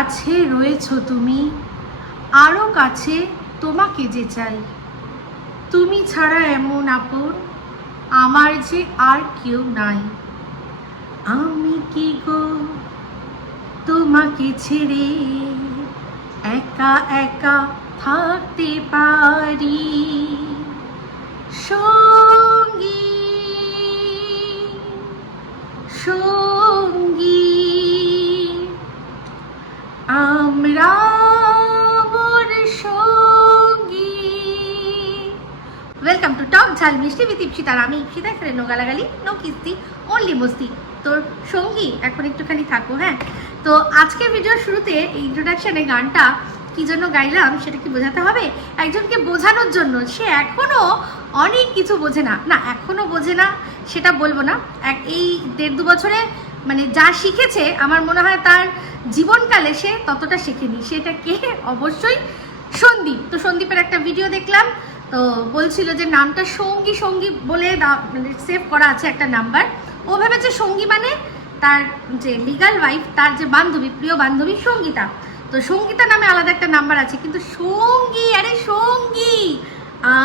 কাছে রয়েছ তুমি আরও কাছে তোমাকে যে চাই। তুমি ছাড়া এমন আপন আমার যে আর কেউ নাই। আমি কি গো তোমাকে ছেড়ে একা একা থাকতে পারি? সঙ্গী সঙ্গী সঙ্গী। ওয়েলকাম টু টক ঝাল, মিষ্টি বিথ ইপসিতার আমি ইপসিতা এখানে নো গালাগালি নো কিস্তি অনলি মস্তি। তোর সঙ্গী, এখন একটুখানি থাকো হ্যাঁ? তো আজকের ভিডিওর শুরুতে ইন্ট্রোডাকশনে গানটা কি জন্য গাইলাম সেটা কি বোঝাতে হবে? একজনকে বোঝানোর জন্য। সে এখনও অনেক কিছু বোঝে না। না, এখনও বোঝে না, সেটা বলব না। এক, এই দেড় দু বছরে মানে যা শিখেছে, আমার মনে হয় তার জীবনকালে সে ততটা শেখেনি। সেটা কে অবশ্যই সন্দীপ, তো সন্দীপের একটা ভিডিও দেখলাম, তো বলছিল যে নামটা সঙ্গী সঙ্গী বলে মানে সেভ করা আছে একটা নাম্বার ও ভেবেছে সঙ্গী মানে তার যে লিগাল ওয়াইফ তার যে বান্ধবী, প্রিয় বান্ধবী সঙ্গীতা। তো সঙ্গীতা নামে আলাদা একটা নাম্বার আছে, কিন্তু সঙ্গী, আরে সঙ্গী!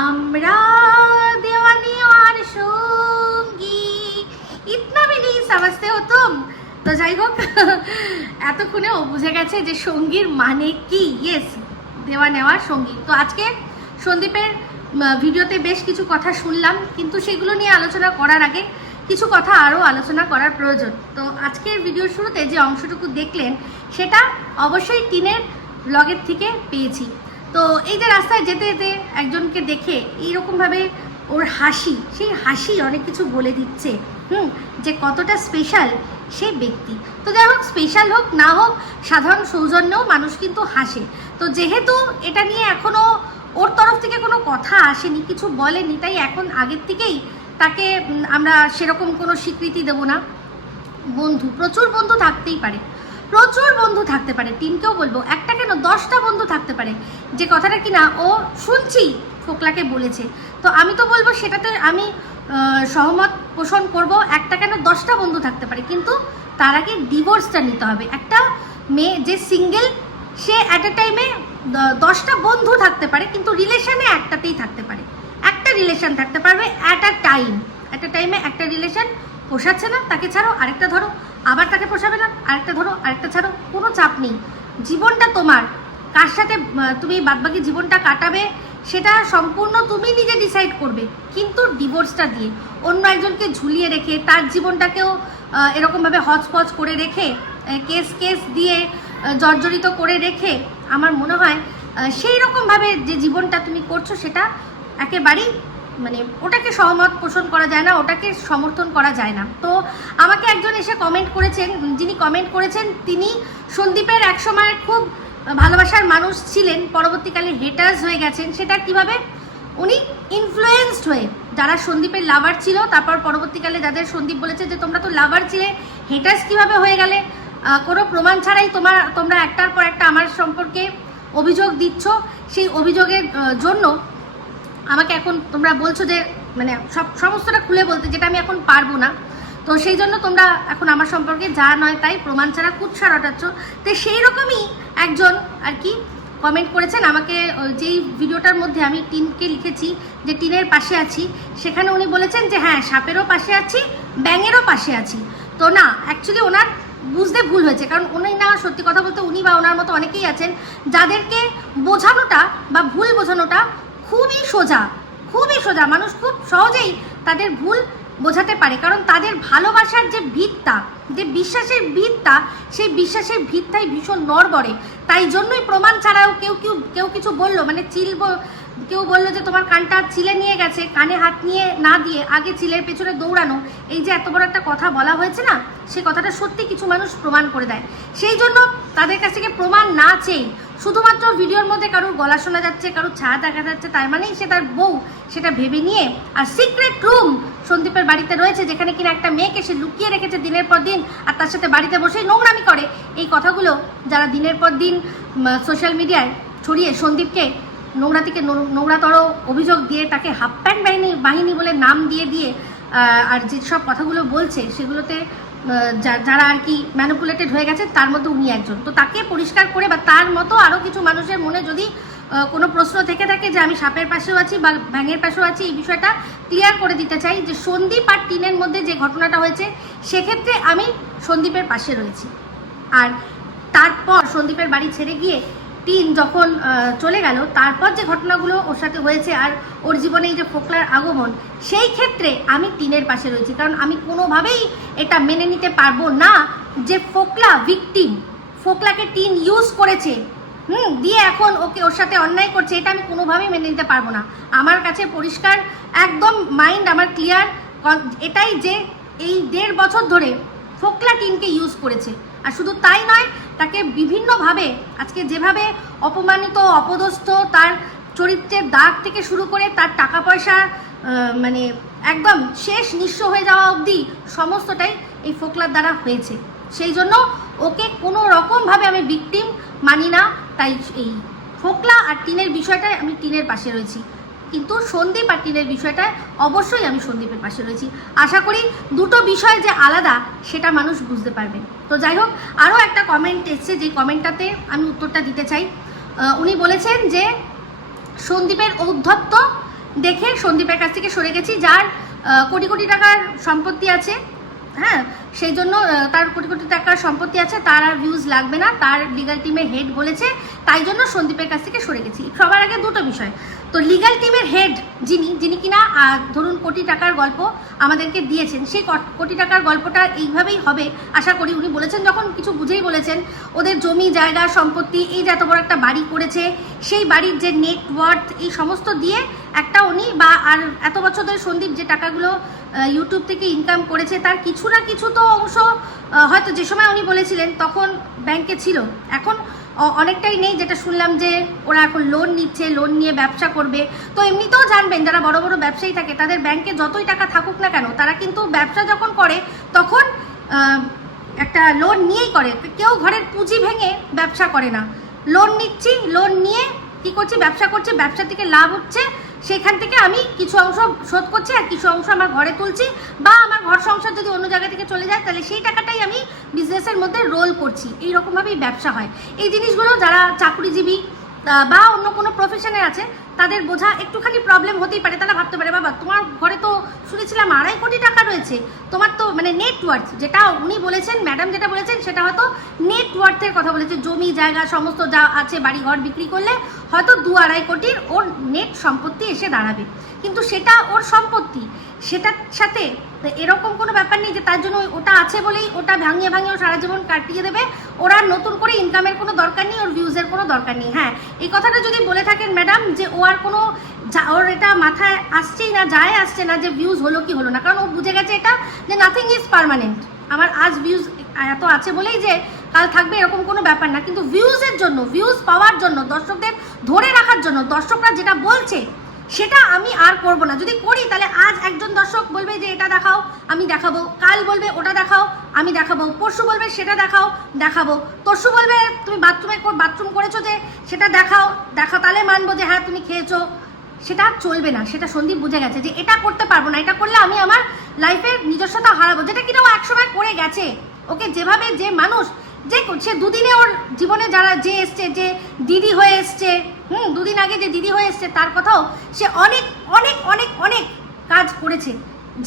আমরা समझते हो तुम তো যাই হোক এতক্ষণে ও বুঝে গেছে যে সঙ্গীর মানে কি ইয়েস দেওয়া নেওয়ার সঙ্গী তো আজকে সন্দীপের উম, ভিডিওতে বেশ কিছু কথা শুনলাম কিন্তু সেগুলো নিয়ে আলোচনা করার আগে কিছু কথা আরও আলোচনা করার প্রয়োজন তো আজকের ভিডিওর শুরুতে যে অংশটুকু দেখলেন সেটা অবশ্যই টিনের ব্লগের থেকে পেয়েছি তো এই যে রাস্তায় যেতে যেতে একজনকে দেখে এইরকমভাবে ওর হাসি সেই হাসি অনেক কিছু বলে দিচ্ছে হুম, যে কতটা স্পেশাল সে ব্যক্তি। তো যাই হোক স্পেশাল হোক, না হোক, সাধারণ সৌজন্যেও মানুষ কিন্তু হাসে। তো যেহেতু এটা নিয়ে এখনও ওর তরফ থেকে কোনো কথা আসেনি, কিছু বলেনি, তাই এখন আগের থেকেই তাকে আমরা সেরকম কোনো স্বীকৃতি দেবো না। বন্ধু, প্রচুর বন্ধু থাকতেই পারে। প্রচুর বন্ধু থাকতে পারে, টিমকেও বলব। একটা কেন, দশটা বন্ধু থাকতে পারে। যে কথাটা কিনা ও শুনছি ফোকলাকে বলেছে। তো আমি তো বলব সেটাতে আমি সহমত পোষণ করব, একটা কেন দশটা বন্ধু থাকতে পারে, কিন্তু তার আগে ডিভোর্সটা নিতে হবে। একটা মেয়ে যে সিঙ্গেল সে অ্যাট এ টাইমে দশটা বন্ধু থাকতে পারে, কিন্তু রিলেশনে একটাতেই থাকতে পারে। একটা রিলেশন থাকতে পারবে অ্যাট আ টাইম অ্যাট টাইমে একটা রিলেশন পোষাচ্ছে না, তাকে ছাড়ো, আরেকটা ধরো, আবার তাকে পোষাবে না, আরেকটা ধরো, আরেকটা ছাড়ো, কোনো চাপ নেই। জীবনটা তোমার। কার সাথে তুমি বাদবাকি জীবনটা কাটাবে সেটা সম্পূর্ণ তুমি নিজে ডিসাইড করবে। কিন্তু ডিভোর্সটা দিয়ে অন্য একজনকে ঝুলিয়ে রেখে, তার জীবনটাকেও এরকমভাবে হচপচ করে রেখে কেস কেস দিয়ে জর্জরিত করে রেখে, আমার মনে হয় সেই রকমভাবে যে জীবনটা তুমি করছ সেটা একেবারেই মানে ওটাকে সহমত পোষণ করা যায় না, ওটাকে সমর্থন করা যায় না। তো আমাকে একজন এসে কমেন্ট করেছেন, যিনি কমেন্ট করেছেন, তিনি সন্দীপের এক একসময় খুব ভালোবাসার মানুষ ছিলেন, পরবর্তীকালে হেটার্স হয়ে গেছেন, সেটা কীভাবে? উনি ইনফ্লুয়েসড হয়ে, যারা সন্দীপের লাভার ছিল, তারপর পরবর্তীকালে যাদের সন্দীপ বলেছে যে, তোমরা তো লাভার ছিলে হেটার্স কীভাবে হয়ে গেলে? কোনো প্রমাণ ছাড়াই তোমার, তোমরা একটার পর একটা আমার সম্পর্কে অভিযোগ দিচ্ছ। সেই অভিযোগের জন্য আমাকে এখন তোমরা বলছো যে মানে সব, সমস্তটা খুলে বলতে, যেটা আমি এখন পারব না। তো সেই জন্য তোমরা এখন আমার সম্পর্কে যা নয় তাই প্রমাণ ছাড়া কুৎসা রটাচ্ছ। তো সেই রকমই একজন আর কি কমেন্ট করেছেন, আমাকে যেই ভিডিওটার মধ্যে আমি টিনকে লিখেছি, যে টিনের পাশে আছি, সেখানে উনি বলেছেন যে হ্যাঁ সাপেরও পাশে আছি, ব্যাঙেরও পাশে আছি। তো না অ্যাকচুয়ালি ওনার বুঝতে ভুল হয়েছে, কারণ উনি না, সত্যি কথা বলতে উনি বা ওনার মতো অনেকেই আছেন, যাদেরকে বোঝানোটা বা ভুল বোঝানোটা খুবই সোজা খুবই সোজা। মানুষ খুব সহজেই তাদের ভুল বোঝাতে পারে। কারণ তাদের ভালোবাসার যে ভিতটা যে বিশ্বাসের ভিতটা সেই বিশ্বাসের ভিতটাই ভীষণ নড়বড়ে। তাই জন্যই প্রমাণ ছাড়াও কেউ কেউ কেউ কিছু বলল মানে চিল কেউ বলল যে তোমার কানটা চিলে নিয়ে গেছে, কানে হাত নিয়ে না দিয়ে আগে চিলের পেছনে দৌড়ানো। এই যে এত বড় একটা কথা বলা হয়েছে না, সে কথাটা সত্যি কিছু মানুষ প্রমাণ করে দেয়। সেই জন্য তাদের কাছ থেকে প্রমাণ না চেয়ে শুধুমাত্র ভিডিওর মধ্যে কারোর গলা শোনা যাচ্ছে, কারোর ছায়া দেখা যাচ্ছে, তার মানেই সে তার বউ, সেটা ভেবে নিয়ে। আর সিক্রেট রুম সন্দীপের বাড়িতে রয়েছে, যেখানে কিনা একটা মেয়েকে সে লুকিয়ে রেখেছে দিনের পর দিন, আর তার সাথে বাড়িতে বসেই নোংরামি করে। এই কথাগুলো যারা দিনের পর দিন সোশ্যাল মিডিয়ায় ছড়িয়ে সন্দীপকে নোংরা থেকে নোংরাতর অভিযোগ দিয়ে তাকে হাফ প্যান্ট বাহিনী বাহিনী বলে নাম দিয়ে দিয়ে আর যেসব কথাগুলো বলছে, সেগুলোতে যারা আর কি ম্যানুপুলেটেড হয়ে গেছে, তার মধ্যে উনি একজন। তো তাকে পরিষ্কার করে বা তার মতো আরও কিছু মানুষের মনে যদি কোনো প্রশ্ন থেকে থাকে যে আমি সাপের পাশেও আছি বা ব্যাঙের পাশেও আছি, এই বিষয়টা ক্লিয়ার করে দিতে চাই যে সন্দীপ আর টিনের মধ্যে যে ঘটনাটা হয়েছে, সেক্ষেত্রে আমি সন্দীপের পাশে রয়েছি। আর তারপর সন্দীপের বাড়ি ছেড়ে গিয়ে টিন যখন চলে গেল, তারপর যে ঘটনাগুলো ওর সাথে হয়েছে আর ওর জীবনে এই যে ফোকলার আগমন, সেই ক্ষেত্রে আমি টিনের পাশে রয়েছি। কারণ আমি কোনোভাবেই এটা মেনে নিতে পারব না যে ফোকলা ভিকটিম ফোকলাকে টিন ইউজ করেছে। হুম, দিয়ে এখন ওকে ওর সাথে অন্যায় করছে, এটা আমি কোনোভাবেই মেনে নিতে পারব না। আমার কাছে পরিষ্কার, একদম মাইন্ড আমার ক্লিয়ার এটাই যে এই দেড় বছর ধরে ফোকলা টিনকে ইউজ করেছে। আর শুধু তাই নয় তাকে বিভিন্নভাবে, আজকে যেভাবে অপমানিত, অপদস্থ, তার চরিত্রের দাগ থেকে শুরু করে তার টাকা পয়সা মানে একদম শেষ, নিঃস্ব হয়ে যাওয়া অবধি সমস্তটাই এই ফোকলার দ্বারা হয়েছে। সেই জন্য ওকে কোনো রকমভাবে আমি ভিকটিম মানি না। তাই এই ফোকলা আর টিনের বিষয়টায় আমি টিনের পাশে রয়েছি। কিন্তু সন্দীপ আর টিনের বিষয়টায় অবশ্যই আমি সন্দীপের পাশে রয়েছি। আশা করি দুটো বিষয় যে আলাদা, সেটা মানুষ বুঝতে পারবে। তো যাই হোক, আরও একটা কমেন্ট এসছে যে কমেন্টটাতে আমি উত্তরটা দিতে চাই। উনি বলেছেন যে সন্দীপের ঔদ্ধত্য দেখে সন্দীপের কাছ থেকে সরে গেছি, যার কোটি কোটি টাকার সম্পত্তি আছে। হ্যাঁ সেই জন্য তার কোটি কোটি টাকার সম্পত্তি আছে, তার আর ভিউজ লাগবে না, তার লিগাল টিমের হেড বলেছে, তাই জন্য সন্দীপের কাছ থেকে সরে গেছি। সবার আগে দুটো বিষয়। তো লিগাল টিমের হেড যিনি যিনি কিনা ধরুন কোটি টাকার গল্প আমাদেরকে দিয়েছেন, সেই কোটি টাকার গল্পটা এইভাবেই হবে, আশা করি উনি বলেছেন, যখন কিছু বুঝেই বলেছেন, ওদের জমি, জায়গা, সম্পত্তি, এই যে এত বড় একটা বাড়ি করেছে, সেই বাড়ির যে নেটওয়ার্থ এই সমস্ত দিয়ে একটা উনি বা আর এত বছর ধরে সন্দীপ যে টাকাগুলো ইউটিউব থেকে ইনকাম করেছে, তার কিছু না কিছু তো অংশ হয়তো যে সময় উনি বলেছিলেন, তখন ব্যাংকে ছিল। এখন অনেকটাই নেই, যেটা শুনলাম যে ওরা এখন লোন নিচ্ছে লোন নিয়ে ব্যবসা করবে। তো এমনিতেও জানবেন, যারা বড় বড় ব্যবসায়ী থাকে, তাদের ব্যাংকে যতই টাকা থাকুক না কেন, তারা কিন্তু ব্যবসা যখন করে, তখন একটা লোন নিয়েই করে। কেউ ঘরের পুঁজি ভেঙে ব্যবসা করে না। লোন নিচ্ছি লোন নিয়ে কি করছি, ব্যবসা করছি ব্যবসা থেকে লাভ হচ্ছে সেখান থেকে আমি কিছু অংশ শোধ করছি আর কিছু অংশ আমার ঘরে তুলছি বা আমার ঘর সংসার যদি অন্য জায়গা থেকে চলে যায়, তাহলে সেই টাকাটাই আমি বিজনেসের মধ্যে রোল করছি। এইরকমভাবেই ব্যবসা হয়। এই জিনিসগুলো যারা চাকরিজীবী বা অন্য কোনো প্রফেশনে আছে, তাদের বোঝা একটুখানি প্রবলেম হতেই পারে, তারা ভাবতে পারে, বাবা, তোমার ঘরে তো শুনেছিলাম আড়াই কোটি টাকা রয়েছে, তোমার তো মানে নেটওয়ার্থ যেটা উনি বলেছেন ম্যাডাম যেটা বলেছেন, সেটা হয়তো নেটওয়ার্থের কথা বলেছে, জমি, জায়গা, সমস্ত যা আছে বাড়ি ঘর বিক্রি করলে হয়তো দু আড়াই কোটির ওর নেট সম্পত্তি এসে দাঁড়াবে। কিন্তু সেটা ওর সম্পত্তি। সেটার সাথে এরকম কোনো ব্যাপার নেই যে তার জন্য ওটা আছে বলেই ওটা ভাঙিয়ে ভাঙিয়ে ও সারা জীবন কাটিয়ে দেবে। ওর আর নতুন করে ইনকামের কোনো দরকার নেই, ওর ভিউজের কোনো দরকার নেই। হ্যাঁ এই কথাটা যদি বলে থাকেন ম্যাডাম যে ও আর কোনো ওর এটা মাথায় আসছেই না, যায় আসছে না যে ভিউজ হলো কি হলো না। কারণ ও বুঝে গেছে এটা যে নাথিং ইজ পার্মানেন্ট আমার আজ ভিউজ এত আছে বলেই যে কাল থাকবে এরকম কোনো ব্যাপার না। কিন্তু ভিউজের জন্য ভিউজ পাওয়ার জন্য, দর্শকদের ধরে রাখার জন্য, দর্শকরা যেটা বলছে সেটা আমি আর করব না। যদি করি, তাহলে আজ একজন দর্শক বলবে যে, এটা দেখাও, আমি দেখাবো। কাল বলবে, ওটা দেখাও, আমি দেখাবো। পরশু বলবে, সেটা দেখাও, দেখাবো। তরশু বলবে, তুমি বাথরুমে বাথরুম করেছ যে, সেটা দেখাও, দেখা, তাহলে মানবো যে হ্যাঁ তুমি খেয়েছো। সেটা চলবে না। সেটা সন্দীপ বুঝে গেছে যে, এটা করতে পারব না। এটা করলে আমি আমার লাইফের নিজস্বতা হারাবো। যেটা কিনা ও একসময় করে গেছে। ওকে যেভাবে যে মানুষ, যে সে দুদিনে ওর জীবনে যারা যে এসছে, যে দিদি হয়ে এসছে হুম, দুদিন আগে যে দিদি হয়ে এসছে, তার কথাও সে অনেক অনেক অনেক অনেক কাজ করেছে।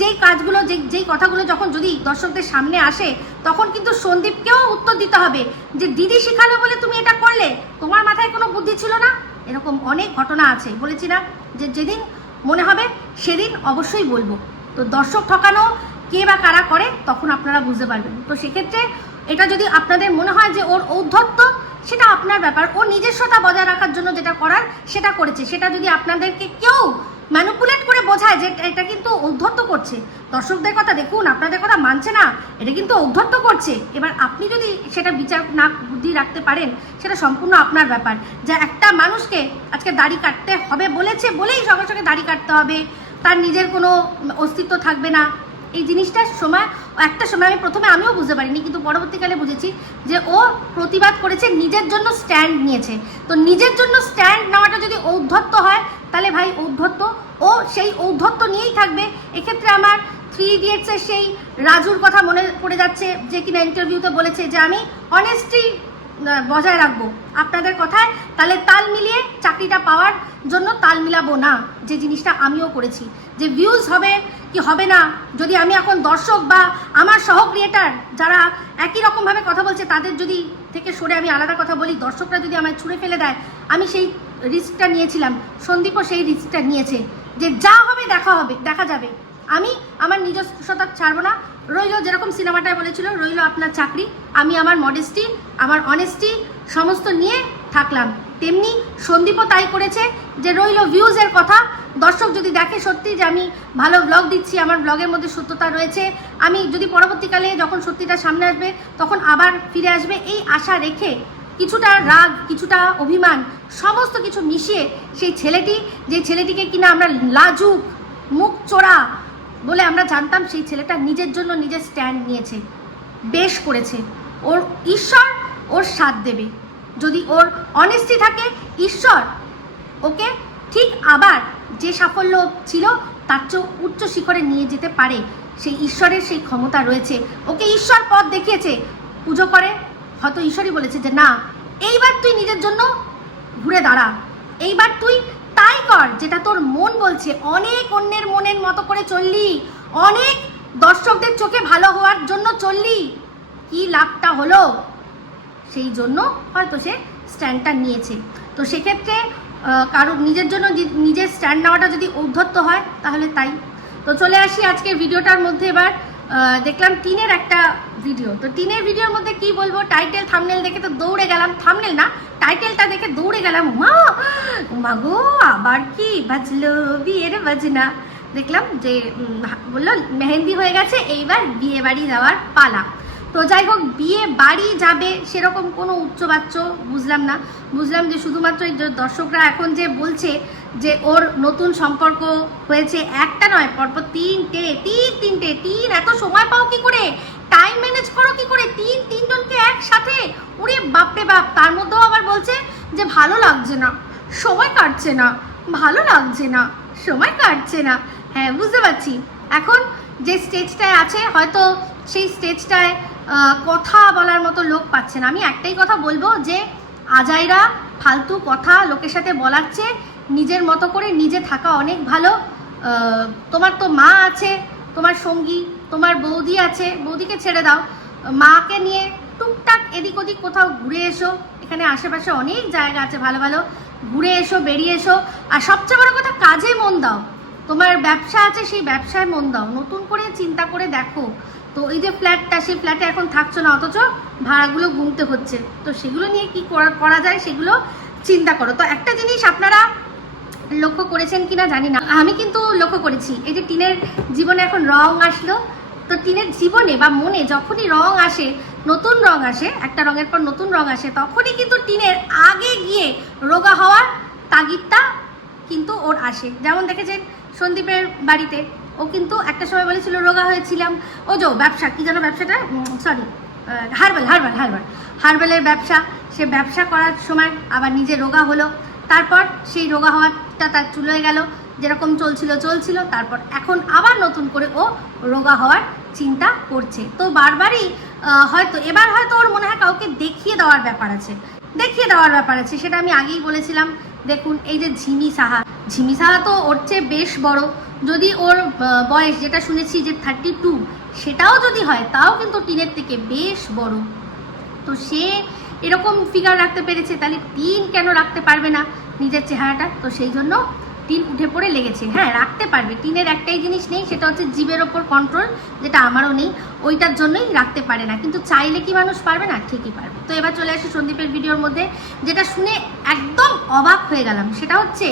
যেই কাজগুলো যে যেই কথাগুলো যখন যদি দর্শকদের সামনে আসে, তখন কিন্তু সন্দীপকেও উত্তর দিতে হবে যে, দিদি শেখালো বলে তুমি এটা করলে, তোমার মাথায় কোনো বুদ্ধি ছিল না? এরকম অনেক ঘটনা আছে, বলেছি না যে, যেদিন মনে হবে, সেদিন অবশ্যই বলব। তো দর্শক ঠকানো কে বা কারা করে, তখন আপনারা বুঝতে পারবেন। তো সেক্ষেত্রে এটা যদি আপনাদের মনে হয় যে ওর ঔদ্ধত্য, সেটা আপনার ব্যাপার। ও নিজস্বতা বজায় রাখার জন্য যেটা করার, সেটা করেছে। সেটা যদি আপনাদেরকে কেউ ম্যানুপুলেট করে বোঝায় যে এটা কিন্তু ঔদ্ধত্য করছে। দর্শকদের কথা দেখুন, আপনাদের কথা মানছে না, এটা কিন্তু ঔদ্ধত্য করছে। এবার আপনি যদি সেটা বিচার না বুদ্ধি রাখতে পারেন, সেটা সম্পূর্ণ আপনার ব্যাপার। যে একটা মানুষকে আজকে দাড়ি কাটতে হবে বলেছে বলেই সঙ্গে সঙ্গে দাড়ি কাটতে হবে। তার নিজের কোনো অস্তিত্ব থাকবে না। এই জিনিসটার সময়, একটা সময় আমি প্রথমে আমিও বুঝতে পারিনি, কিন্তু পরবর্তীকালে বুঝেছি যে ও প্রতিবাদ করেছে, নিজের জন্য স্ট্যান্ড নিয়েছে। তো নিজের জন্য স্ট্যান্ড নেওয়াটা যদি ঔদ্ধত্য হয়, তাহলে ভাই ঔদ্ধত্য, ও সেই ঔদ্ধত্য নিয়েই থাকবে। এক্ষেত্রে আমার থ্রি ইডিয়েটসের সেই রাজুর কথা মনে পড়ে যাচ্ছে, যে কিনা ইন্টারভিউতে বলেছে যে আমি অনেস্টি বজায় রাখব। আপনাদের কথায় তাহলে তাল মিলিয়ে চাকরিটা পাওয়ার জন্য তাল মিলাবো না, যে জিনিসটা আমিও করেছি। যে ভিউজ হবে কি হবে না, যদি আমি এখন দর্শক বা আমার সহ ক্রিয়েটার যারা একই রকমভাবে কথা বলছে, তাদের যদি থেকে সরে আমি আলাদা কথা বলি, দর্শকরা যদি আমায় ছুঁড়ে ফেলে দেয়, আমি সেই রিস্কটা নিয়েছিলাম। সন্দীপও সেই রিস্কটা নিয়েছে। যে যা হবে, দেখা হবে, দেখা যাবে। আমি আমার নিজস্বতা ছাড়বো না রইল যেরকম সিনেমাটায় বলেছিল, রইল আপনার চাকরি, আমি আমার মডেস্টি আমার অনেস্টি সমস্ত নিয়ে থাকলাম। তেমনি সন্দীপও তাই করেছে যে রইল ভিউজের কথা। দর্শক যদি দেখে সত্যি যে আমি ভালো ব্লগ দিচ্ছি, আমার ব্লগের মধ্যে সত্যতা রয়েছে, আমি যদি পরবর্তীকালে যখন সত্যিটা সামনে আসবে, তখন আবার ফিরে আসবে। এই আশা রেখে কিছুটা রাগ, কিছুটা অভিমান, সমস্ত কিছু মিশিয়ে সেই ছেলেটি, যে ছেলেটিকে কিনা আমরা লাজুক, মুখ চোরা বলে আমরা জানতাম সেই ছেলেটা নিজের জন্য নিজের স্ট্যান্ড নিয়েছে, বেশ করেছে। ওর ঈশ্বর ওর সাথ দেবে। যদি ওর অনেস্টি থাকে, ঈশ্বর ওকে ঠিক আবার যে সাফল্য ছিল তার চেয়েও উচ্চ শিখরে নিয়ে যেতে পারে। সেই ঈশ্বরের সেই ক্ষমতা রয়েছে। ওকে ঈশ্বর পথ দেখিয়েছে, পুজো করে। হয়তো ঈশ্বরই বলেছে যে, না, এইবার তুই নিজের জন্য ঘুরে দাঁড়া। এইবার তুই তাই কর যেটা তোর মন বলছে। অনেক অন্যের মনের মতো করে চললি। অনেক দর্শকদের চোখে ভালো হওয়ার জন্য চললি। কি লাভটা হলো? সেই জন্য হয়তো সে স্ট্যান্ডটা নিয়েছে। তো সেক্ষেত্রে কারোর নিজের জন্য নিজের স্ট্যান্ড নেওয়াটা যদি ঔদ্ধত্য হয়, তাহলে তাই। তো চলে আসি আজকের ভিডিওটার মধ্যে এবার। দেখলাম টিনের একটা ভিডিও তো টিনের ভিডিওর মধ্যে কি বলব টাইটেল থামনেল দেখে তো দৌড়ে গেলাম। থামনেল না টাইটেলটা দেখে দৌড়ে গেলাম। মা মা গো, আবার কি? বাজলো বিয়ের বাজনা। দেখলাম যে বলল, মেহেন্দি হয়ে গেছে, এইবার বিয়ে বাড়ি যাওয়ার পালা। তো যাই হোক, বিয়ে বাড়ি যাবে সেরকম কোনো উচ্চবাচ্য বুঝলাম না। বুঝলাম যে শুধুমাত্র দর্শকরা এখন যে বলছে যে ওর নতুন সম্পর্ক হয়েছে, একটা নয়, পরপর তিনটে, তিন তিনটে, তিন, এত সময় পাও কি করে? টাইম ম্যানেজ করো কি করে? তিন তিনজনকে একসাথে? ওরে বাপরে বাপ, তার মধ্যেও আবার বলছে যে ভালো লাগছে না, সময় কাটছে না, ভালো লাগছে না, সময় কাটছে না। হ্যাঁ বুঝতে পারছি। এখন যে স্টেজটায় আছে, হয়তো সেই স্টেজটায় কথা বলার মতো লোক পাচ্ছে না আমি একটাই কথা বলব যে, আজাইরা ফালতু কথা লোকের সাথে বলার চেয়ে নিজের মতো করে নিজে থাকা অনেক ভালো। তোমার তো মা আছে, তোমার সঙ্গী, তোমার বৌদি আছে, বৌদিকে ছেড়ে দাও। মাকে নিয়ে টুকটাক এদিক ওদিক কোথাও ঘুরে এসো। এখানে আশেপাশে অনেক জায়গা আছে ভালো ভালো। ঘুরে এসো, বেরিয়ে এসো। আর সবচেয়ে বড় কথা, কাজে মন দাও। তোমার ব্যবসা আছে, সেই ব্যবসায় মন দাও। নতুন করে চিন্তা করে দেখো। তো এই যে ফ্ল্যাটটা সেই ফ্ল্যাটে এখন থাকছো না, অথচ ভাড়াগুলো গুনতে হচ্ছে। তো সেগুলো নিয়ে কি করা যায় সেগুলো চিন্তা করো। তো একটা জিনিস আপনারা লক্ষ্য করেছেন কিনা জানি না। আমি কিন্তু লক্ষ্য করেছি। এই যে টিনের জীবনে এখন রং আসলো। তো টিনের জীবনে বা মনে যখনই রং আসে, নতুন রং আসে, একটা রঙের পর নতুন রং আসে, তখনই কিন্তু টিনের আগে গিয়ে রোগা হওয়ার তাগিদটা কিন্তু ওর আসে। যেমন দেখেছেন সন্দীপের বাড়িতে ও কিন্তু একটা সময় বলেছিল, রোগা হয়েছিলাম। ও যো ব্যবসা, কি যেন ব্যবসাটা? Sorry herbal herbal, herbal. হার্বালের ব্যবসা, সে ব্যবসা করার সময় আবার নিজে রোগা হলো। তারপর সেই রোগা হওয়াটা তার চুলোয় গেল। যেরকম চলছিল চলছিল। তারপর এখন আবার নতুন করে ও রোগা হওয়ার চিন্তা করছে। তো বারবারই হয়তো, এবার হয়তো ওর মনে হয় কাউকে দেখিয়ে দেওয়ার ব্যাপার আছে। দেখিয়ে দেওয়ার ব্যাপার আছে, সেটা আমি আগেই বলেছিলাম। দেখুন, এই যে ঝিমি সাহা ঝিমি সাহা তো ওর চেয়ে বেশ বড়। যদি ওর বয়স যেটা শুনেছি যে থার্টি টু সেটাও যদি হয়, তাও কিন্তু টিনের থেকে বেশ বড়। তো সে এরকম ফিগার রাখতে পেরেছে, তাহলে টিন কেন রাখতে পারবে না নিজের চেহারাটা? তো সেই জন্য টিন উঠে পড়ে লেগেছে। হ্যাঁ রাখতে পারবে, টিনের একটাই জিনিস নেই, সেটা হচ্ছে জীবের ওপর কন্ট্রোল যেটা আমারও নেই, ওইটার জন্যই রাখতে পারে না। কিন্তু চাইলে কি মানুষ পারবে না? ঠিকই পারবে। তো এবার চলে আসি সন্দীপের ভিডিওর মধ্যে, যেটা শুনে একদম অবাক হয়ে গেলাম। সেটা হচ্ছে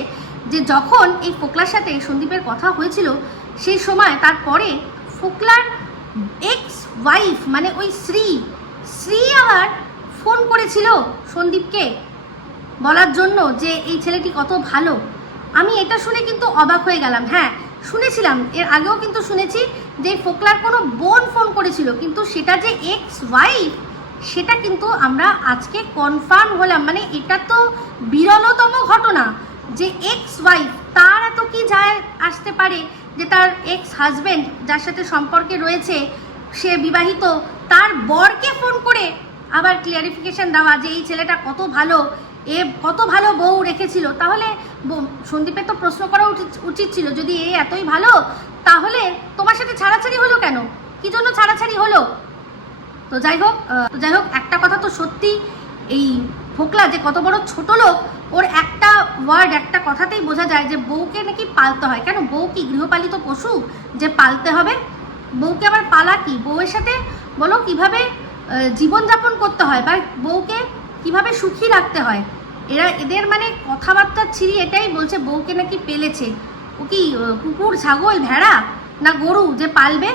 যে যখন এই ফোকলার সাথে সন্দীপের কথা হয়েছিল, সেই সময় তারপরে ফোকলার এক্স ওয়াইফ মানে ওই শ্রী শ্রী আবার ফোন করেছিল সন্দীপকে বলার জন্য যে এই ছেলেটি কত ভালো। আমি এটা শুনে কিন্তু অবাক হয়ে গেলাম। হ্যাঁ শুনেছিলাম। এর আগেও কিন্তু শুনেছি যে ফোকলার কোনো বোন ফোন করেছিল, কিন্তু সেটা যে এক্স ওয়াইফ সেটা কিন্তু আমরা আজকে কনফার্ম হলাম। মানে এটা তো বিরলতম ঘটনা যে এক্স ওয়াইফ তার এত কি যায় আসতে পারে যে তার এক্স হাজবেন্ড যার সাথে সম্পর্কে রয়েছে, সে বিবাহিত, তার বরকে ফোন করে আবার ক্লিয়ারিফিকেশন দেওয়া যে এই ছেলেটা কত ভালো, এ কত ভালো বউ রেখেছিল। তাহলে সন্দীপের তো প্রশ্ন করা উচিত ছিল, যদি এ এতই ভালো, তাহলে তোমার সাথে ছাড়াছাড়ি হলো কেন? কি জন্য ছাড়াছাড়ি হলো? তো যাই হোক যাই হোক, একটা কথা তো সত্যি, এই ফোকলা যে কত বড় ছোট লোক ওর একটা ওয়ার্ড একটা কথাতেই বোঝা যায় যে বউকে নাকি পালতে হয়। কেন? বউ কি গৃহপালিত পশু? যে পালতে হবে। বউকে আবার পালা কি? বউয়ের সাথে বলো কীভাবে জীবনযাপন করতে হয় বা বউকে কীভাবে সুখী রাখতে হয়। এরা, এদের মানে কথাবার্তা ছিঁড়ি এটাই বলছে বউকে নাকি পেলেছে। ও কি কুকুর, ছাগল, ভেড়া না গরু যে পালবে,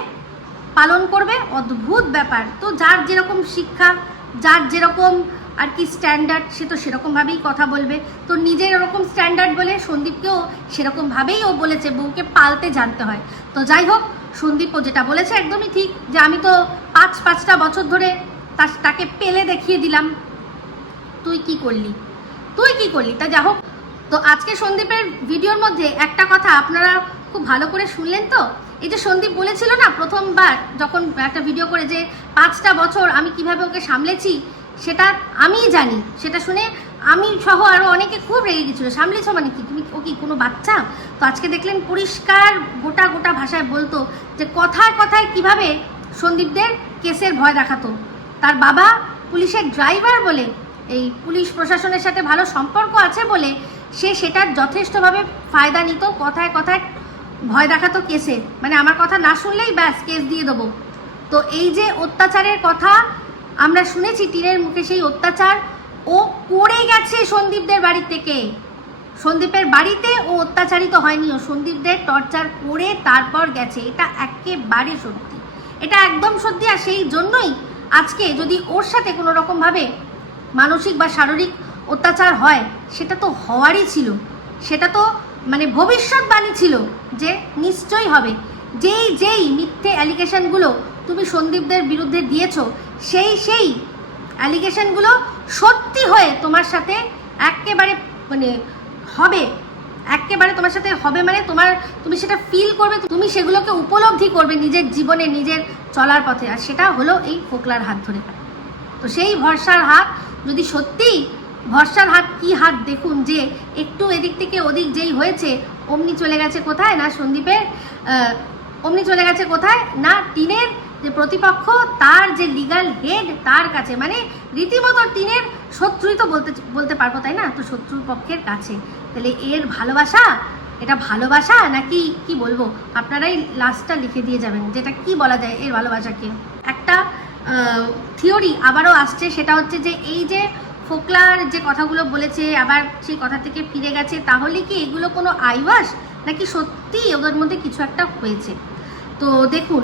পালন করবে? অদ্ভুত ব্যাপার। তো যার যেরকম শিক্ষা, যার যেরকম আর কি স্ট্যান্ডার্ড সে তো সেরকমভাবেই কথা বলবে। তো নিজের ওরকম স্ট্যান্ডার্ড বলে সন্দীপকেও সেরকমভাবেই ও বলেছে, বউকে পালতে জানতে হয়। তো যাই হোক, সন্দীপও যেটা বলেছে একদমই ঠিক যে আমি তো পাঁচ পাঁচটা বছর ধরে তাকে পেলে দেখিয়ে দিলাম। তুই কি করলি? তুই কি করলি? তা যা হোক। তো আজকে সন্দীপের ভিডিওর মধ্যে একটা কথা আপনারা খুব ভালো করে শুনলেন তো? এই যে সন্দীপ বলেছিল না প্রথমবার যখন একটা ভিডিও করে যে পাঁচটা বছর আমি কীভাবে ওকে সামলেছি সেটা আমিই জানি, সেটা শুনে আমি সহ আরও অনেকে খুব রেগে গেছিল। সামলেছ মানে কি? তুমি, ও কি কোনো বাচ্চা? তো আজকে দেখলেন পরিষ্কার গোটা গোটা ভাষায় বলতো যে কথায় কথায় কীভাবে সন্দীপদের কেসের ভয় দেখাতো। তার বাবা পুলিশের ড্রাইভার বলে, এই পুলিশ প্রশাসনের সাথে ভালো সম্পর্ক আছে বলে সে সেটার যথেষ্টভাবে ফায়দা নিত, কথায় কথায় ভয় দেখাতো কেসে। মানে আমার কথা না শুনলেই ব্যাস, কেস দিয়ে দেবো। তো এই যে অত্যাচারের কথা আমরা শুনেছি টিনের মুখে সেই অত্যাচার। ও করে গেছে সন্দীপদের বাড়ি থেকে। সন্দীপের বাড়িতে ও অত্যাচারিত হয়নি। ও সন্দীপদের টর্চার করে তারপর গেছে। এটা একেবারে সত্যি। এটা একদম সত্যি আর সেই জন্যই আজকে যদি ওর সাথে কোনো রকমভাবে মানসিক বা শারীরিক অত্যাচার হয়, সেটা তো হওয়ারই ছিল। সেটা তো মানে ভবিষ্যৎবাণী ছিল যে নিশ্চয়ই হবে। যেই যেই মিথ্যে অ্যালিগেশনগুলো তুমি সন্দীপদের বিরুদ্ধে দিয়েছ সেই সেই অ্যালিগেশনগুলো সত্যি হয়ে তোমার সাথে একেবারে মানে হবে। একেবারে তোমার সাথে হবে মানে তোমার, তুমি সেটা ফিল করবে, তুমি সেগুলোকে উপলব্ধি করবে নিজের জীবনে, নিজের চলার পথে। আর সেটা হলো এই ফোকলার হাত ধরে। তো সেই ভরসার হাত, যদি সত্যি ভরসার হাত, কি হাত দেখুন যে একটু এদিক থেকে ওদিক যেই হয়েছে, অমনি চলে গেছে কোথায়? না সন্দীপের অমনি চলে গেছে কোথায়? না টিনের যে প্রতিপক্ষ, তার যে লিগাল হেড তার কাছে। মানে রীতিমতো টিনের শত্রুই তো বলতে বলতে পারব, তাই না? তো শত্রুর পক্ষের কাছে। তাহলে এর ভালোবাসা? এটা ভালোবাসা? নাকি কি বলব? আপনারাই লাস্টটা লিখে দিয়ে যাবেন, যেটা কি বলা যায় এর ভালোবাসাকে। একটা থিওরি আবারও আসছে, সেটা হচ্ছে যে এই যে ফোকলার যে কথাগুলো বলেছে, আবার সেই কথা থেকে ফিরে গেছে, তাহলে কি এগুলো কোনো আইওয়াস? নাকি সত্যি ওদের মধ্যে কিছু একটা হয়েছে? তো দেখুন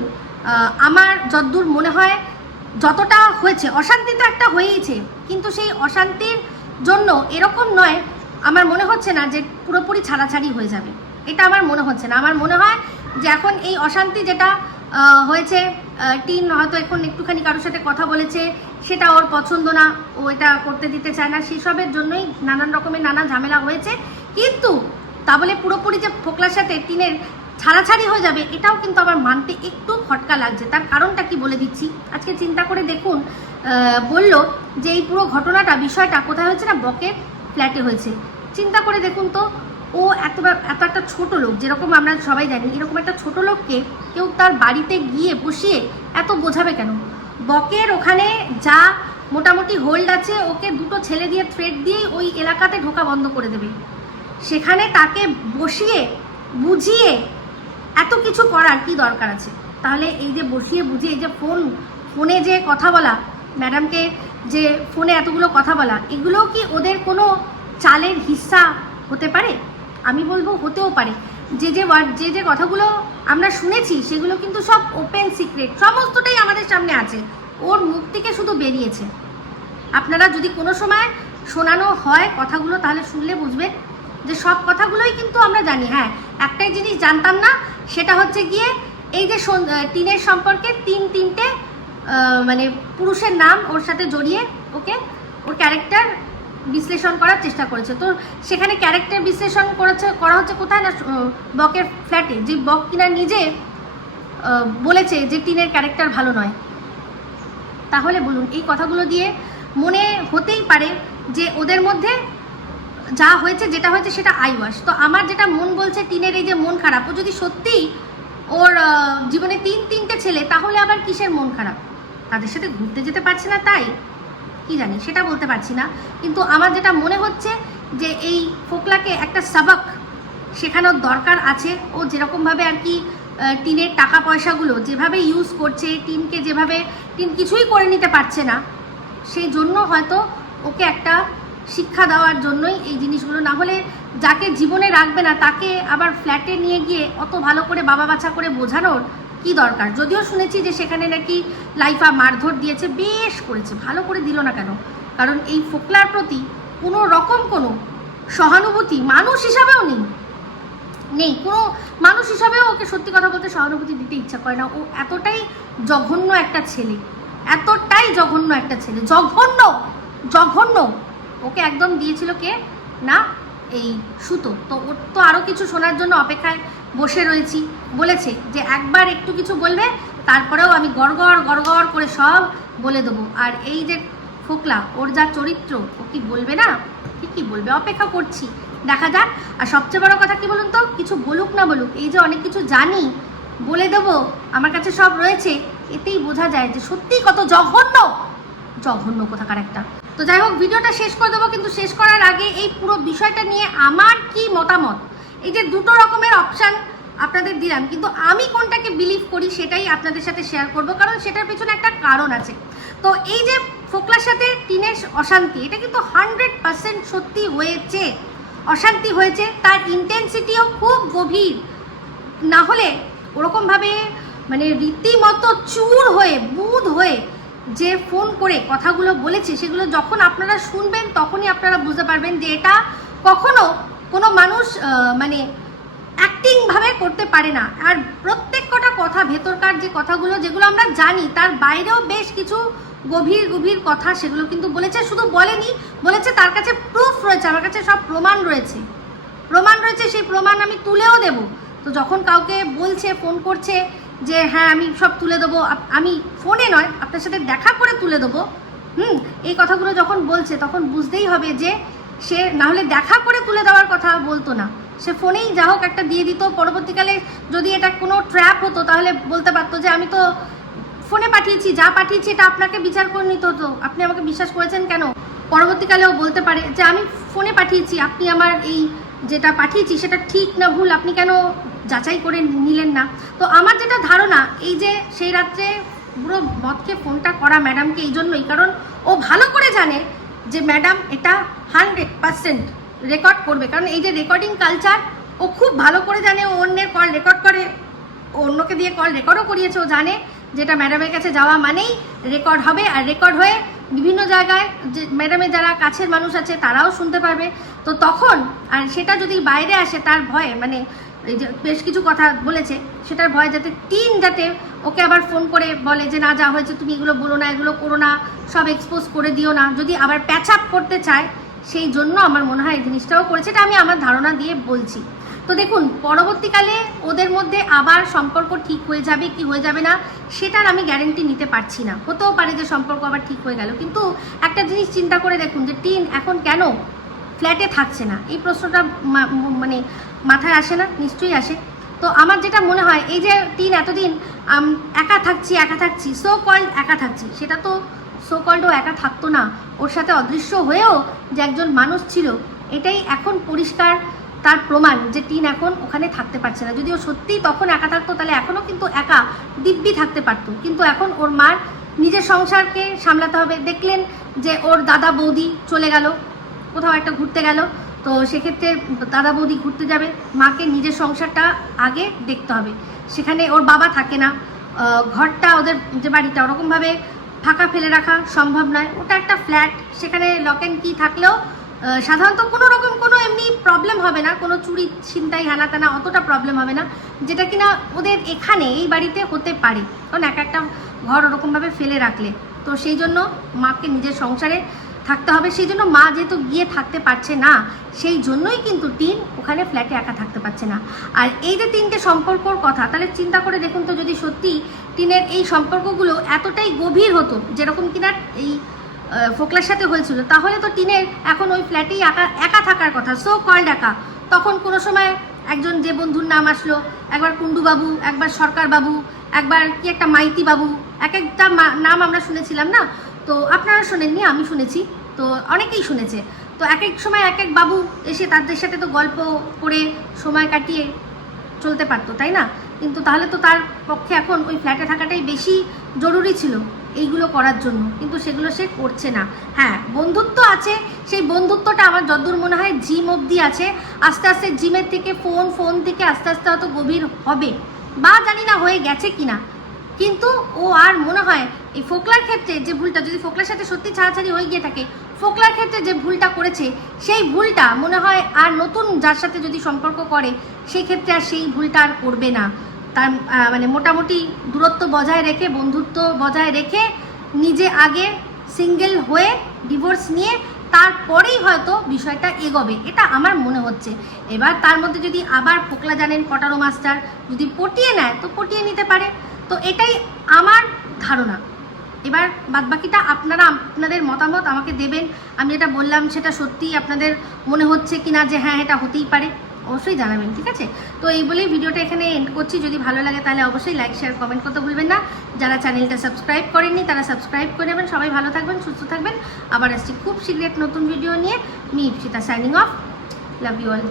আমার যদ্দূর মনে হয় যতটা হয়েছে, অশান্তি তো একটা হয়েইছে, কিন্তু সেই অশান্তির জন্য এরকম নয়, আমার মনে হচ্ছে না যে পুরোপুরি ছাড়াছাড়ি হয়ে যাবে। এটা আমার মনে হচ্ছে না। আমার মনে হয় যে এখন এই অশান্তি যেটা হয়েছে টিন হয়তো এখন একটুখানি কারোর সাথে কথা বলেছে, সেটা ওর পছন্দ না, ও এটা করতে দিতে চায় না, সেসবের জন্যই নানান রকমের নানা ঝামেলা হয়েছে। কিন্তু তা বলে পুরোপুরি যে ফোকলার সাথে টিনের ছাড়াছাড়ি হয়ে যাবে, এটাও কিন্তু আমার মানতে একটু খটকা লাগছে। তার কারণটা কি বলে দিচ্ছি? আজকে চিন্তা করে দেখুন বলল যে এই পুরো ঘটনাটা, বিষয়টা কোথায় হয়েছে না, বকের ফ্ল্যাটে হয়েছে। চিন্তা করে দেখুন তো, ও এত এত একটা ছোট লোক, যেরকম আমরা সবাই জানি, এরকম একটা ছোট লোককে কেউ তার বাড়িতে গিয়ে বসিয়ে এত বোঝাবে কেন? বকের ওখানে যা মোটামুটি হোল্ড আছে, ওকে দুটো ছেলে দিয়ে থ্রেড দিয়েই ওই এলাকাতে ঢোকা বন্ধ করে দেবে। সেখানে তাকে বসিয়ে, বুঝিয়ে এত কিছু করার কি দরকার আছে? তাহলে এই যে বসিয়ে বুঝিয়ে এই যে ফোন ফোনে যে কথা বলা ম্যাডামকে যে ফোনে এতগুলো কথা বলা এগুলো কি ওদের কোনো চালের হিস্সা হতে পারে? আমি বলব হতেও পারে। যে যে ওয়ার্ড যে যে কথাগুলো আমরা শুনেছি, সেগুলো কিন্তু সব ওপেন সিক্রেট সমস্তটাই আমাদের সামনে আছে। ওর মুখ থেকে শুধু বেরিয়েছে। আপনারা যদি কোনো সময় শোনানো হয় কথাগুলো, তাহলে শুনলে বুঝবেন। যে সব কথাগুলোই কিন্তু আমরা জানি হ্যাঁ। একটাই জিনিস জানতাম না, সেটা হচ্ছে গিয়ে এই যে টিনের সম্পর্কে তিন তিনটে মানে পুরুষের নাম ওর সাথে জড়িয়ে ওকে, ওর ক্যারেক্টার বিশ্লেষণ করার চেষ্টা করেছে। তো সেখানে ক্যারেক্টার বিশ্লেষণ করেছে, করা হচ্ছে কোথায় না বকের ফ্ল্যাটে যে বক কিনা নিজে বলেছে যে টিনের ক্যারেক্টার ভালো নয়। তাহলে বলুন, এই কথাগুলো দিয়ে মনে হতেই পারে যে ওদের মধ্যে যা হয়েছে, যেটা হয়েছে সেটা আইওয়াস তো আমার যেটা মন বলছে, টিনের এই যে মন খারাপ, ও যদি সত্যিই ওর জীবনে তিন, তিনটে ছেলে, তাহলে আবার কিসের মন খারাপ? তাদের সাথে ঘুরতে যেতে পারছে না, তাই? কি জানি, সেটা বলতে পারছি না। কিন্তু আমার যেটা মনে হচ্ছে যে এই ফোকলাকে একটা সাবাক শেখানোর দরকার আছে। ও যেরকমভাবে আর কি টিনের টাকা পয়সাগুলো যেভাবে ইউজ করছে, টিনকে যেভাবে, টিন কিছুই করে নিতে পারছে না, সেই জন্য হয়তো ওকে একটা শিক্ষা দেওয়ার জন্যই এই জিনিসগুলো। না হলে যাকে জীবনে রাখবে না, তাকে আবার ফ্ল্যাটে নিয়ে গিয়ে অত ভালো করে বাবা বাছা করে বোঝানোর কি দরকার? যদিও শুনেছি যে সেখানে নাকি লাইফা মারধর দিয়েছে, বেশ করেছে, ভালো করে দিল না কেন? কারণ এই ফোকলার প্রতি কোনো রকম কোনো সহানুভূতি মানুষ হিসাবেও নেই। নেই, কোনো মানুষ হিসাবেও ওকে সত্যি কথা বলতে সহানুভূতি দিতে ইচ্ছা করে না। ও এতটাই জঘন্য একটা ছেলে, এতটাই জঘন্য একটা ছেলে, জঘন্য জঘন্য। ওকে একদম দিয়েছিল কে? না, এই সুতো। তো ওর তো আরও কিছু শোনার জন্য অপেক্ষায় বসে রয়েছি। বলেছে যে একবার একটু কিছু বলবে, তারপরেও আমি গড়গড় গড়গড় করে সব বলে দেবো। আর এই যে ফোকলা, ওর যা চরিত্র, ও কি বলবে না? কি কি বলবে, অপেক্ষা করছি। দেখা যাক। আর সবচেয়ে বড় কথা কি বলুন তো? কিছু বলুক না বলুক, এই যে অনেক কিছু জানি, বলে দেবো। আমার কাছে সব রয়েছে। এতেই বোঝা যায় যে সত্যিই কত জঘন্য। জঘন্য কোথাকার একটা। তো যাই হোক, ভিডিওটা শেষ করে দেবো, কিন্তু শেষ করার আগে এই পুরো বিষয়টা নিয়ে আমার কি মতামত? এই যে দুটো রকমের অপশান আপনাদের দিলাম, কিন্তু আমি কোনটাকে বিলিভ করি সেটাই আপনাদের সাথে শেয়ার করব, কারণ সেটার পেছনে একটা কারণ আছে। তো এই যে ফোকলার সাথে টিনের অশান্তি, এটা কিন্তু হান্ড্রেড পার্সেন্ট সত্যি হয়েছে, অশান্তি হয়েছে, তার ইন্টেন্সিটিও খুব গভীর। না হলে ওরকমভাবে মানে রীতিমতো চুর হয়ে, বুধ হয়ে যে ফোন করে কথাগুলো বলেছে, সেগুলো যখন আপনারা শুনবেন, তখনই আপনারা বুঝতে পারবেন যে এটা কখনো কোনো মানুষ মানে অ্যাক্টিং ভাবে করতে পারে না। আর প্রত্যেক কটা কথা, ভেতরকার যে কথাগুলো, যেগুলো আমরা জানি, তার বাইরেও বেশ কিছু গভীর গভীর কথা সেগুলো কিন্তু বলেছে। শুধু বলেনি, বলেছে তার কাছে প্রুফ রয়েছে, আমার কাছে সব প্রমাণ রয়েছে। প্রমাণ রয়েছে, সেই প্রমাণ আমি তুলেও দেব। তো যখন কাউকে বলছে, ফোন করছে যে হ্যাঁ আমি সব তুলে দেবো। আমি ফোনে নয়, আপনার সাথে দেখা করে তুলে দেবো। হুম, এই কথাগুলো যখন বলছে, তখন বুঝতেই হবে যে সে না হলে দেখা করে তুলে দেওয়ার কথা বলতো না। সে ফোনেই যা হোক একটা দিয়ে দিত। পরবর্তীকালে যদি এটা কোনো ট্র্যাপ হতো, তাহলে বলতে পারতো যে, আমি তো ফোনে পাঠিয়েছি, যা পাঠিয়েছি, এটা আপনাকে বিচার করে নিতে হতো। আপনি আমাকে বিশ্বাস করেছেন কেন? পরবর্তীকালেও বলতে পারে যে, আমি ফোনে পাঠিয়েছি, আপনি আমার এই যেটা পাঠিয়েছি, সেটা ঠিক না, ভুল। আপনি কেন যাচাই করে নিলেন না। তো আমার যেটা ধারণা, এই যে সেই রাত্রে পুরো মদকে ফোনটা করা ম্যাডামকে এই জন্যই, কারণ ও ভালো করে জানে যে ম্যাডাম এটা হান্ড্রেড পার্সেন্ট রেকর্ড করবে। কারণ এই যে রেকর্ডিং কালচার ও খুব ভালো করে জানে, ও অন্যের কল রেকর্ড করে, ও অন্যকে দিয়ে কল রেকর্ডও করিয়েছে, ও জানে যেটা ম্যাডামের কাছে যাওয়া মানেই রেকর্ড হবে। আর রেকর্ড হয়ে বিভিন্ন জায়গায় যে ম্যাডামের যারা কাছের মানুষ আছে, তারাও শুনতে পারবে। তো তখন, আর সেটা যদি বাইরে আসে তার ভয়ে মানে এই যে বেশ কিছু কথা বলেছে, সেটার ভয় যাতে টিন যাতে ওকে আবার ফোন করে বলে যে, না, যা হয়েছে তুমি এগুলো বলো না, এগুলো করো না, সব এক্সপোজ করে দিও না। যদি আবার প্যাচ আপ করতে চায়, সেই জন্য আমার মনে হয় এই জিনিসটাও করেছে, এটা আমি আমার ধারণা দিয়ে বলছি। তো দেখুন, পরবর্তীকালে ওদের মধ্যে আবার সম্পর্ক ঠিক হয়ে যাবে কি হয়ে যাবে না, সেটার আমি গ্যারেন্টি নিতে পারছি না। হতেও পারে যে সম্পর্ক আবার ঠিক হয়ে গেল, কিন্তু একটা জিনিস চিন্তা করে দেখুন যে, টিন এখন কেন ফ্ল্যাটে থাকছে না? এই প্রশ্নটা মানে মাথায় আসে না, নিশ্চয়ই আসে। তো আমার যেটা মনে হয়, এই যে তিন এতদিন একা থাকছি একা থাকছি সো কল একা থাকছি, সেটা তো সো কল্ডও একা থাকতো না। ওর সাথে অদৃশ্য হয়েও যে একজন মানুষ ছিল, এটাই এখন পরিষ্কার তার প্রমাণ যে টিন এখন ওখানে থাকতে পারছে না। যদি ও সত্যিই তখন একা থাকতো, তাহলে এখনও কিন্তু একা, দিব্যি থাকতে পারতো। কিন্তু এখন ওর মার নিজের সংসারকে সামলাতে হবে। দেখলেন যে ওর দাদা বৌদি চলে গেল, কোথাও একটা ঘুরতে গেল। তো সেক্ষেত্রে দাদা বৌদি ঘুরতে যাবে, মাকে নিজের সংসারটা আগে দেখতে হবে। সেখানে ওর বাবা থাকে না ঘরটা ওদের যে বাড়িটা ওরকমভাবে ফাঁকা ফেলে রাখা সম্ভব নয়। ওটা একটা ফ্ল্যাট, সেখানে লক অ্যান্ড কি থাকলেও সাধারণত কোনো রকম কোনো এমনি প্রবলেম হবে না, কোনো চুরি, ছিনতাই হানা টানা অতটা প্রবলেম হবে না, যেটা কিনা ওদের এখানে, এই বাড়িতে হতে পারে। কারণ এক একটা ঘর ওরকমভাবে ফেলে রাখলে। তো সেই জন্য মাকে নিজের সংসারে থাকতে হবে, সেই জন্য মা যেহেতু গিয়ে থাকতে পারছে না, সেই জন্যই কিন্তু টিন ওখানে ফ্ল্যাটে একা থাকতে পারছে না। আর এই যে তিনটে সম্পর্কর কথা, তাহলে চিন্তা করে দেখুন তো যদি সত্যি টিনের এই সম্পর্কগুলো এতটাই গভীর হতো, যেরকম কিনা এই ফোকলার সাথে হয়েছিল, তাহলে তো টিনের এখন ওই ফ্ল্যাটেই একা একা থাকার কথা সো কল্ড একা। তখন কোনো সময় একজন যে বন্ধুর নাম আসলো, একবার কুন্ডু বাবু, একবার সরকার বাবু, একবার কি একটা মাইতি বাবু, এক একটা নাম আমরা শুনেছিলাম না? তো আপনারা শোনেননি, আমি শুনেছি। তো অনেকেই শুনেছে। তো এক এক সময় এক এক বাবু এসে তাদের সাথে তো গল্প করে সময় কাটিয়ে চলতে পারতো, তাই না? কিন্তু তাহলে তো তার পক্ষে এখন ওই ফ্ল্যাটে থাকাটাই বেশি জরুরি ছিল এইগুলো করার জন্য। কিন্তু সেগুলো সে করছে না। হ্যাঁ বন্ধুত্ব আছে। সেই বন্ধুত্বটা আমার যতদূর মনে হয় জিম অবধি আছে। আস্তে আস্তে জিমের থেকে ফোন ফোন থেকে আস্তে আস্তে হয়তো গভীর হবে। বা জানি না হয়ে গেছে কিনা। কিন্তু ও আর মনে হয় এই ফোকলার ক্ষেত্রে যে ভুলটা, যদি ফোকলার সাথে সত্যি ছাড়াছাড়ি হয়ে গিয়ে থাকে, ফোকলার ক্ষেত্রে যে ভুলটা করেছে, সেই ভুলটা মনে হয় আর নতুন যার সাথে যদি সম্পর্ক করে, সেই ক্ষেত্রে আর সেই ভুলটা আর করবে না। তার মানে মোটামুটি দূরত্ব বজায় রেখে, বন্ধুত্ব বজায় রেখে নিজে আগে সিঙ্গেল হয়ে ডিভোর্স নিয়ে তারপরেই হয়তো বিষয়টা এগোবে। এটা আমার মনে হচ্ছে। এবার তার মধ্যে যদি আবার ফোকলা জানেন পটারো মাস্টার, যদি পটিয়ে নেয়, তো পটিয়ে নিতে পারে। তো এটাই আমার ধারণা। এবার বাদবাকিটা আপনারা, আপনাদের মতামত আমাকে দেবেন। আমি যেটা বললাম সেটা সত্যিই আপনাদের মনে হচ্ছে কি না যে হ্যাঁ এটা হতেই পারে, অবশ্যই জানাবেন, ঠিক আছে? তো এই বলেই ভিডিওটা এখানে এন্ড করছি। যদি ভালো লাগে তাহলে অবশ্যই লাইক শেয়ার কমেন্ট করতে ভুলবেন না। যারা চ্যানেলটা সাবস্ক্রাইব করেননি, তারা সাবস্ক্রাইব করে নেবেন। সবাই ভালো থাকবেন, সুস্থ থাকবেন। আবার আসছি খুব শীঘ্র নতুন ভিডিও নিয়ে। Me Ipsita signing off love you all